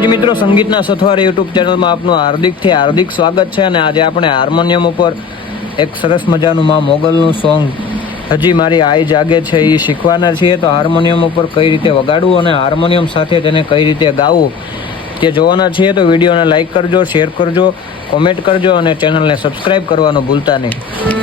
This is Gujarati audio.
માતાજી મિત્રો, સંગીતના સથવારે યુટ્યુબ ચેનલમાં આપનું હાર્દિક સ્વાગત છે. અને આજે આપણે હાર્મોનિયમ ઉપર એક સરસ મજાનું માં મોગલનું સોંગ હજી મારી આઈ જાગે છે એ શીખવાના છીએ. તો હાર્મોનિયમ ઉપર કઈ રીતે વગાડવું અને હાર્મોનિયમ સાથે તેને કઈ રીતે ગાવું તે જોવાના છીએ. તો વિડીયોને લાઇક કરજો, શેર કરજો, કોમેન્ટ કરજો અને ચેનલને સબસ્ક્રાઈબ કરવાનું ભૂલતા નહીં.